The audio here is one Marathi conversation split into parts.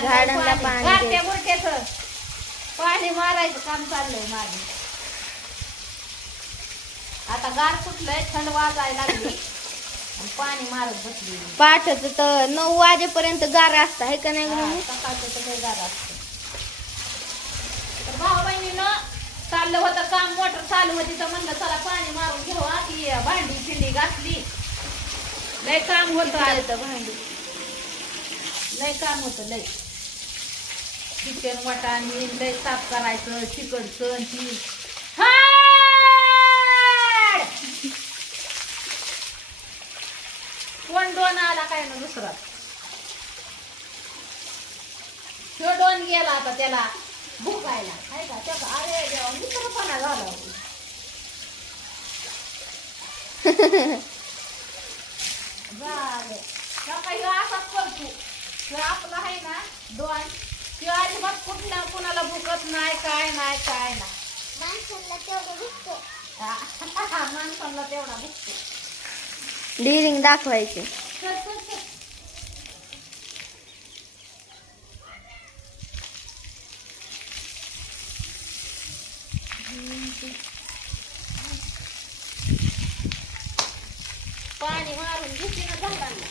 झाडांना पाणी. बुरट्याचं पाणी मारायचं काम चाललंय माझं आता गार सुटलंय थंड वाजायला लागली. पाणी मारत बसली. पाठच तर नऊ वाजेपर्यंत गार असतं आहे का नाही? सकाळचं तर गार असतं. तर भाऊ बहिणीनं चाललं होतं काम मोटर चालू होती तर म्हणलं चला पाणी मारून घेऊ. ती भांडी पिंडी घातली लय काम होतं आज. इथं भांडी. लय काम होतं लय. चिकन वाटाणे लय साफ करायचं चिकडचं ती. कोण डोन आला काय ना दुसरा? तो डोन गेला आता त्याला भुकायला. काय का? त्याचा अरे देवा मित्रपणा झाला. झालं नका ह्यो असाच करतो. ह्यो आपला आहे ना डोन ह्यो अजिबात कुठल्या कुणाला भुकत नाही काय नाही काय नाही. हा, माणसाला तेवढा भुकतो. डिरिंग दाखवायची चल, चल, चल. पाणी मारून घेते ना झाडांना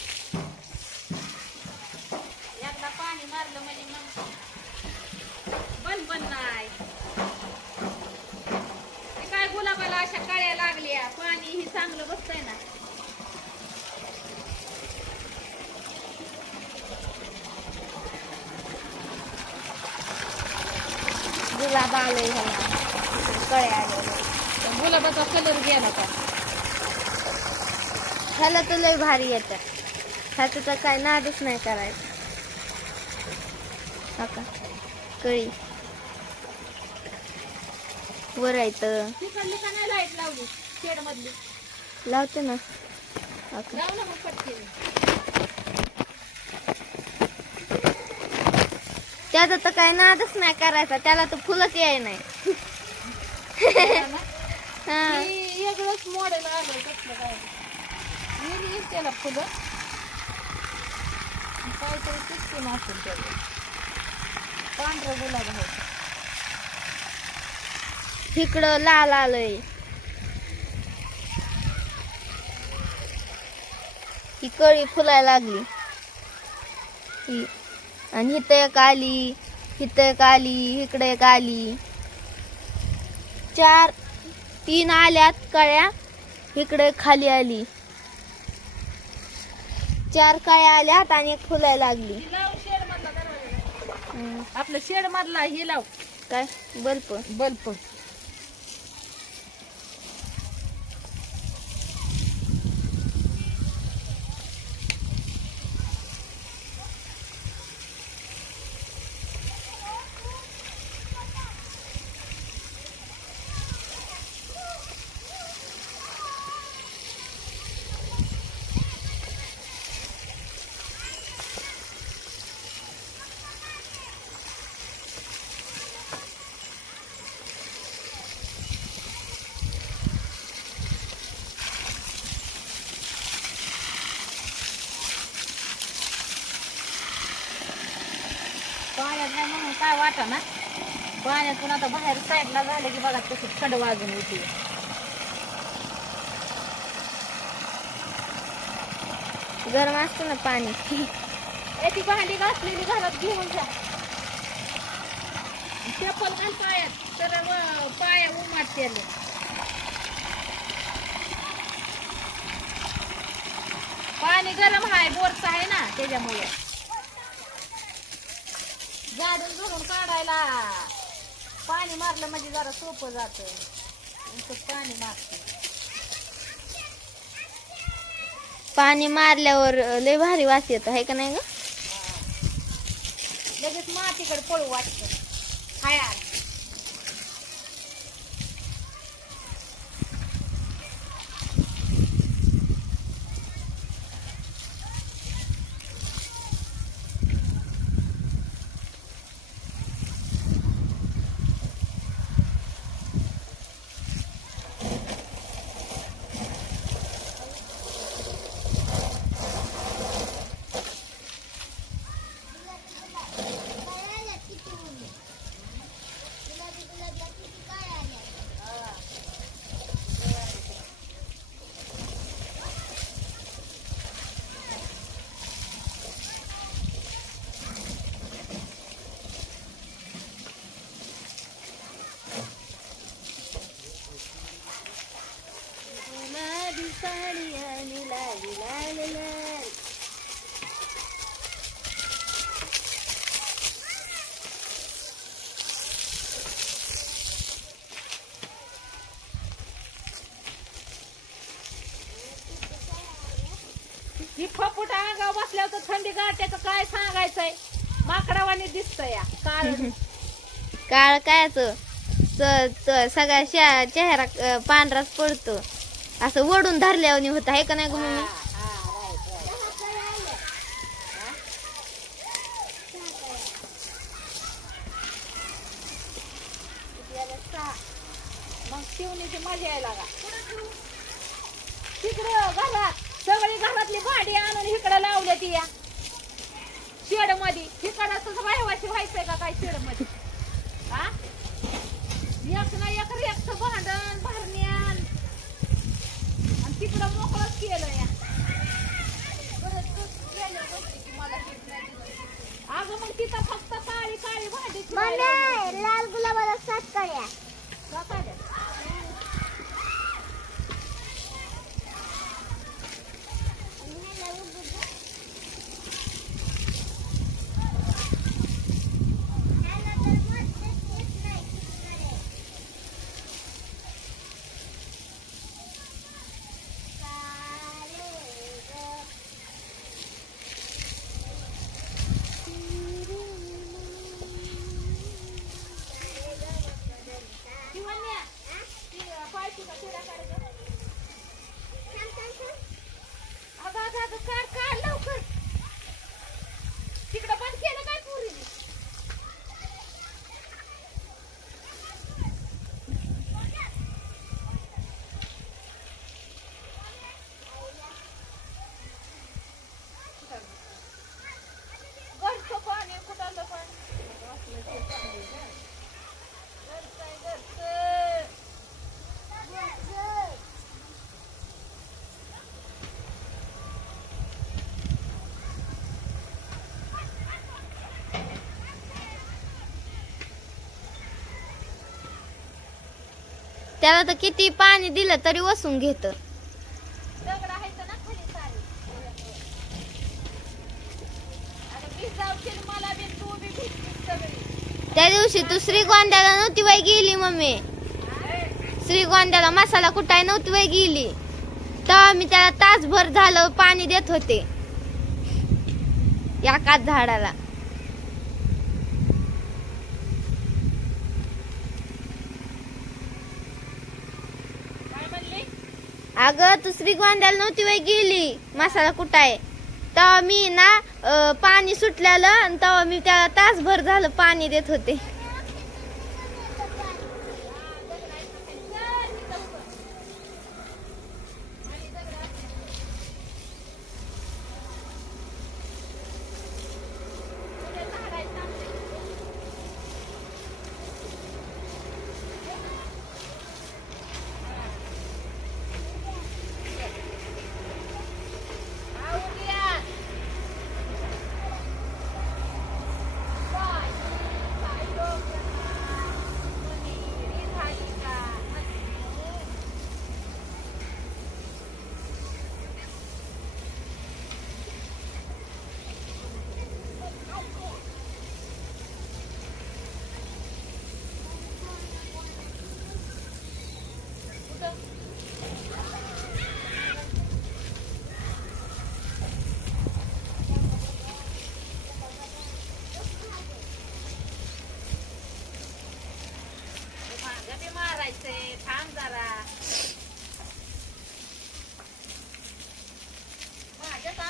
एकदा पाणी मारलं म्हणजे मग बन बन नाही ते काय गुलाबाला अशा कळ्या लागल्या पाणी ही चांगलं बसतंय ना गुलाब आले कळे आले. गुलाबाचा कलर गेला का? ह्याला तर लय भारी येतात ह्याचं तर काय नादच नाही करायचं. का? कळी. शेड मधली लावते ना हा का लाव ना मग पटकन त्याचा तर काय नादच नाही करायचा. त्याला तर फुलंच याय नाही. हा. वेगळंच मॉडेल आलं कसलं काय. मी येईल त्याला फुलं. काहीतरी सिस्टीम असेल त्याला पांढरं गुलाब आहे. इकडं लाल आलंय. ही कळी फुलायला लागली. ही. आणि इथं एक आली इथं एक आली इकडे एक आली. चार तीन आल्यात कळ्या इकडे खाली आली. चार कळ्या आल्यात आणि एक फुलायला लागली. आपलं शेड मधला हे लाव. काय? बल्ब. बल्ब. नाही म्हणून काय वाटा ना पाण्यातून आता बाहेर साईडला झालं की बघा तसं थंड वाजून येते. गरम असतं ना पाणी. ती भांडी घासलेली घरात घेऊन जा. चप्पल घाल पायात. तर पाया उमाट त्याला पाणी गरम आहे बोरचं आहे ना त्याच्यामुळे. झाडून झुडून काढायला. पाणी मारलं म्हणजे जरा सोपं जात. पाणी मारते. पाणी मारल्यावर लय भारी वास येत आहे का नाही ग? लगेच मातीकडे पळू वाटतं. ही फपूट अंगावर बसल्यावर तर थंडी गाठ्याचं काय सांगायचंय? माकडावानी दिसत या कारण काळ काय असो स- स- चेहरा पांढराच पडतो. असं वडून धरल्यावर होत आहे का नाही ग मम्मी मग शिवणीची मजा यायला का तिकडं घरात सगळी घरातली भांडी आणून इकडं लावल्या ती या शेडमध्ये इकडं तुझं वायवाशी व्हायचंय का काय शेडमध्ये हा एक ना एक रेखचं भांडण भरण्यान आणि तिकडं मोकळंच केलं या परत तू गेल्यावर बसली की मला हीट नाही दिलं. अगं मग तिथं फक्त काळी काळी भांडी ठेवायला लाल गुलाबाला सात कळ्या जाता द्या. शिवण्या, ती, अं, पायची का शिरा काढ गं. अगं, अगं, अगं, काढ, काढ लवकर. तिकडं बंद केलं काय पोरीने? घरचं पाणी कुठालं पाणी असलं ते पाणी गं. घरचं आहे, घरचं. त्याला तर किती पाणी दिलं तरी वसून घेत. त्या दिवशी तू श्रीगोंद्याला नव्हती वय गेली मम्मी. श्रीगोंद्याला मसाला कुटाय नव्हती वय गेली. तेव्हा मी त्याला तासभर झालं पाणी देत होते. एकाच झाडाला. अगं दुसरी श्रीगोंद्याला नव्हती वय गेली. मसाला कुठं आहे? तेव्हा मी ना पाणी सुटल्याला आणि तेव्हा मी त्याला तासभर झालं पाणी देत होते.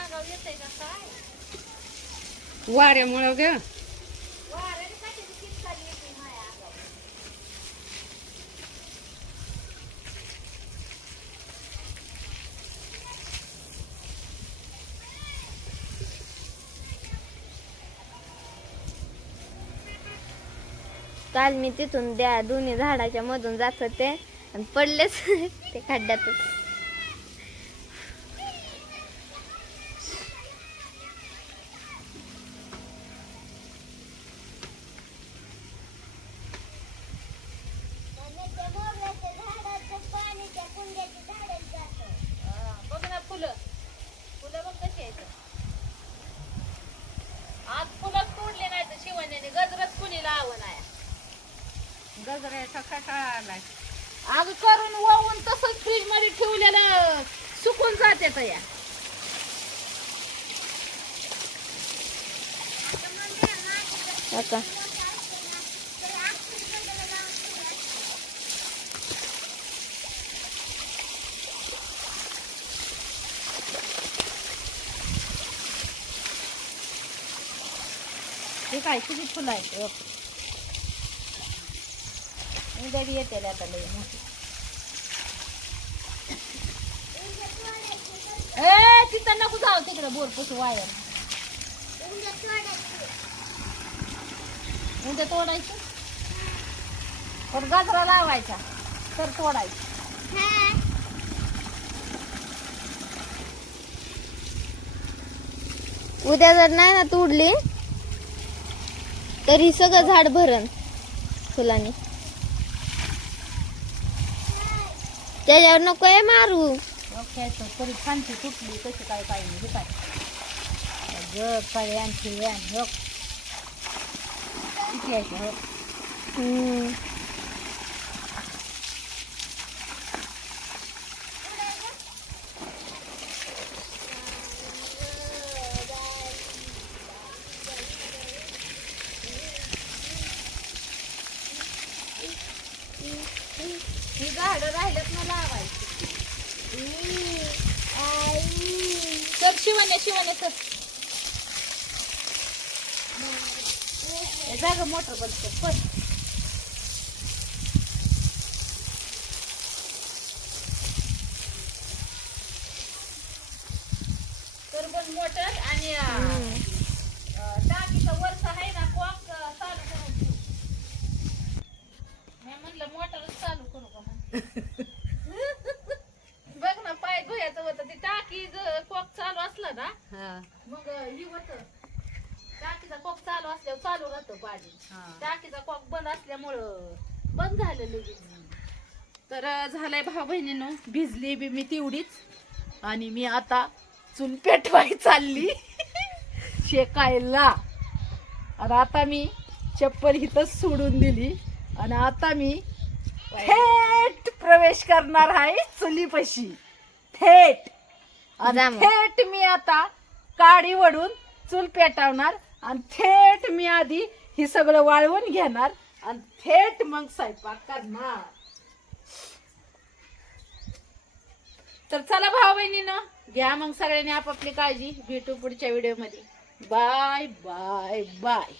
माझ्या अंगावर येतंय का काय? वाऱ्यामुळं ग. येते काल मी तिथून त्या दोन्ही झाडाच्या मधून जात होते आणि पडलेच ते खड्ड्यातच. गजरे सकाळ करून वाहून तसंच फ्रीजमध्ये ठेवलेलं. सुकून जाते तया या. हे काय किती फुलं आहे हे येते आता लई मोठी. ए तिथं नको जाऊ तिकडे बोर पुसू वायर. उद्या तोडायचं? पण गजरा लावायचा तर तोडायचं. उद्या जर नाही ना तोडली तरी सगळं झाड भरण फुलांनी. त्याच्यावर नको आहे मारू ओक्याचं तरी फांची तुटली कशी काय काय नाही हे काय जग काय आणखी आण हो किती आहे ते, हो हम्म. ही जाग मोटर बंद कर पण. मोटर आणि टाकीचं वरचं आहे ना कॉक चालू करून ठेव. मी म्हणलं मोटरच चालू करू का बघ ना पाय धुयाचं होतं ते टाकी जर कॉक चालू असलं ना मग ही होत. टाकीचा कॉक चालू असल्यावर चालू राहतं पाणी. टाकीचा कॉक बंद असल्यामुळं बंद झालं लगेच. तर झालंय भाऊ बहिणीनं भिजली बी मी तेवढीच. आणि मी आता चूल पेटवाय चालली. शेकायला. आणि आता मी चप्पल इथंच सोडून दिली. आणि आता मी थेट प्रवेश करणार आहे चुलीपाशी. थेट. आणि. थेट मी आता काडी वडून चूल पेटवणार. आणि थेट मी आधी हे सगळं वाळवून घेणार आणि थेट मग स्वयंपाक करणार. तर चला भाऊ बहिणीनं घ्या मग सगळ्यांनी आपापली काळजी. भेटू पुढच्या व्हिडिओमध्ये बाय बाय बाय